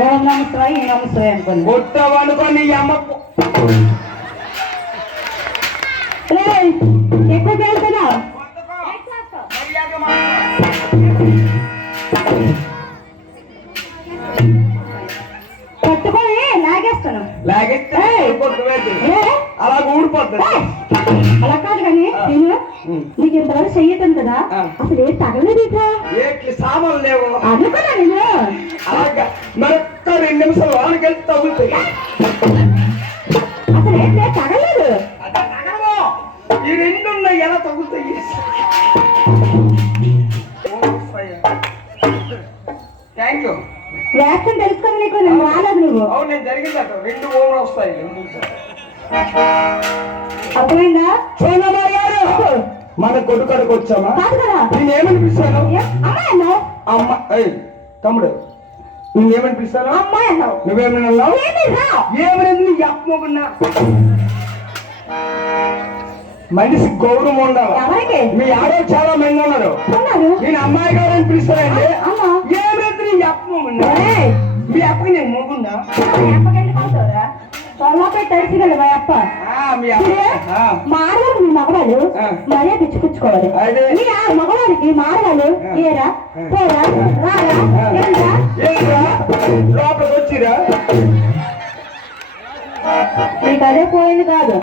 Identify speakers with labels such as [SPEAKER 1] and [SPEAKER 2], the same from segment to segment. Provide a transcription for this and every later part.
[SPEAKER 1] ఓం నమ శివాయ ఈ నమ శివాయ అనుకోండి
[SPEAKER 2] కొట్టవనుకో నీ అమ్మ
[SPEAKER 1] ఎక్కువ
[SPEAKER 2] మాట్లాడు.
[SPEAKER 1] పట్టుకొని లాగేస్తాను. ఏ?
[SPEAKER 2] అలా
[SPEAKER 1] కాదు కానీ నేను నీకు ఇంతవరకు చెయ్యతాను కదా. అసలు ఏం తగలేదు ఇట్లా?
[SPEAKER 2] సామాన్లు లేవు.
[SPEAKER 1] అనుకున్నా నేను?
[SPEAKER 2] మరొక్క రెండు నిమిషాలు లోనికి వెళ్తే తగులుతాయి
[SPEAKER 1] అసలు ఏం లేదు తగలేదు.
[SPEAKER 2] ఈ రెండు ఉన్నాయి ఎలా తగులుతాయి? థ్యాంక్ యూ
[SPEAKER 1] వ్యాక్సిన్ తెలుసుకొని నీకు నేను రాలేదు నువ్వు.
[SPEAKER 2] అవును నేను జరిగిందట. రెండు ఓవర్ వస్తాయి
[SPEAKER 1] అర్థమైందా?
[SPEAKER 2] గారు మన కొడుకడికి వచ్చామా?
[SPEAKER 1] కాదు కదా.
[SPEAKER 2] నేను
[SPEAKER 1] అమ్మాయి అన్నావు?
[SPEAKER 2] అమ్మ ఏయ్ తమ్ముడు నేను ఏమనిపిస్తాను
[SPEAKER 1] అమ్మాయి అన్నావు.
[SPEAKER 2] నువ్వేమని అన్నావు
[SPEAKER 1] ఏమి రా?
[SPEAKER 2] ఏమైంది నీ అప్పమోగున్నా మనిషి గౌరవం ఉండాలి? మీ ఆడో చాలా మంది ఉన్నారు. నేను అమ్మాయి గారు అని పిలుస్తానండి
[SPEAKER 1] అమ్మా.
[SPEAKER 2] ఏమైంది నీ అప్పమోగున్నా
[SPEAKER 1] ఏయ్,
[SPEAKER 2] మీ అప్పకి నేను మోగున్నా?
[SPEAKER 1] పెట్టి మా అప్ప.
[SPEAKER 2] ఆ, మీ
[SPEAKER 1] మగవాళ్ళు. మర్యాద తెచ్చుకుంచుకోవాలి
[SPEAKER 2] అదే.
[SPEAKER 1] మీ ఆ మగవాడికి మారవాళ్ళు. ఏరా. పోరా రారా
[SPEAKER 2] లోపలికి వచ్చిరా?
[SPEAKER 1] నీకు అదే పోయింది కాదు.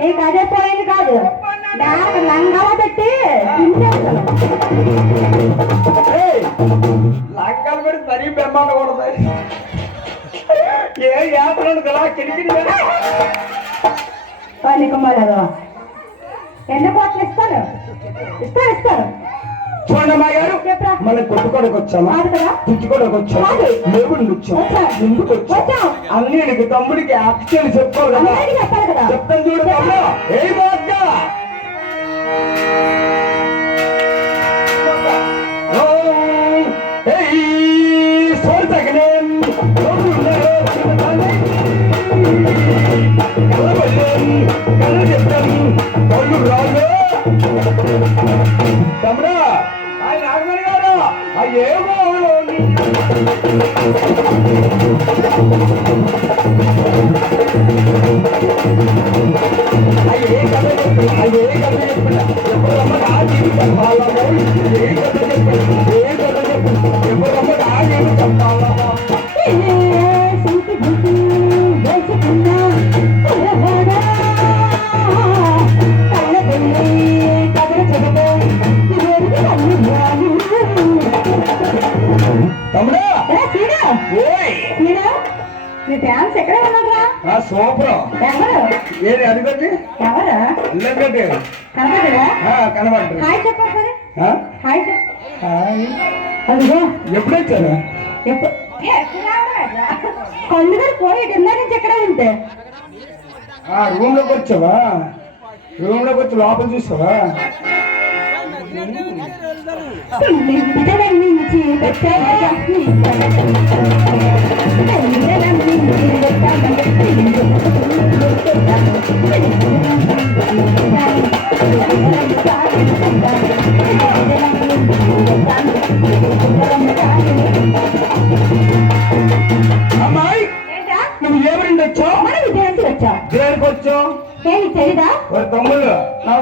[SPEAKER 1] నీకు అదే పోయింది కాదు. నాకు లంగాల పెట్టి
[SPEAKER 2] లంగాలు పెట్టి మరీ బెమ్మండ కొడతాయి. ఏ యాత్రలు కదా కిరికిరి
[SPEAKER 1] నీకు మరి అదో ఎన్ని కోట్లు ఇస్తాను ఇస్తాను ఇస్తాను
[SPEAKER 2] చూడండి అమ్మాయి గారు. మన కొట్టుకోడికి వచ్చామా? వచ్చామా?
[SPEAKER 1] కాదు.
[SPEAKER 2] లేకుండా వచ్చాం
[SPEAKER 1] వచ్చా.
[SPEAKER 2] ఎందుకు వచ్చాం?
[SPEAKER 1] వచ్చాం.
[SPEAKER 2] అన్నీ నీకు తమ్ముడికి యాక్చువల్ చెప్పుకోవాలి చెప్తాను చూడు ఏ బాగా? అయ్యే కథ చెప్పు అయ్యే కథ ఓయ్!
[SPEAKER 1] సీడా నీ డ్యాన్స్ ఎక్కడ ఉన్నారా
[SPEAKER 2] ఆ సూపర్
[SPEAKER 1] ఎవరు?
[SPEAKER 2] ఏది అడిగట్టి
[SPEAKER 1] ఎవరు?
[SPEAKER 2] అల్లగట్టి
[SPEAKER 1] కనపడరా
[SPEAKER 2] కనబడ్డ
[SPEAKER 1] హాయ్ చెప్పండి సరే హాయ్
[SPEAKER 2] హాయ్.
[SPEAKER 1] అదిగో. ఎప్పుడు ఏ, ఎప్పుడు పోయి నుంచి ఎక్కడ ఉంటే.
[SPEAKER 2] ఆ రూమ్లోకి వచ్చావా? రూమ్లోకి వచ్చి లోపల చూసావా? అమ్మాయి నువ్వు ఎవరిండి వచ్చావు? దేనికి వచ్చావు?
[SPEAKER 1] ఏమి తెలీదా?
[SPEAKER 2] తమ్ముడు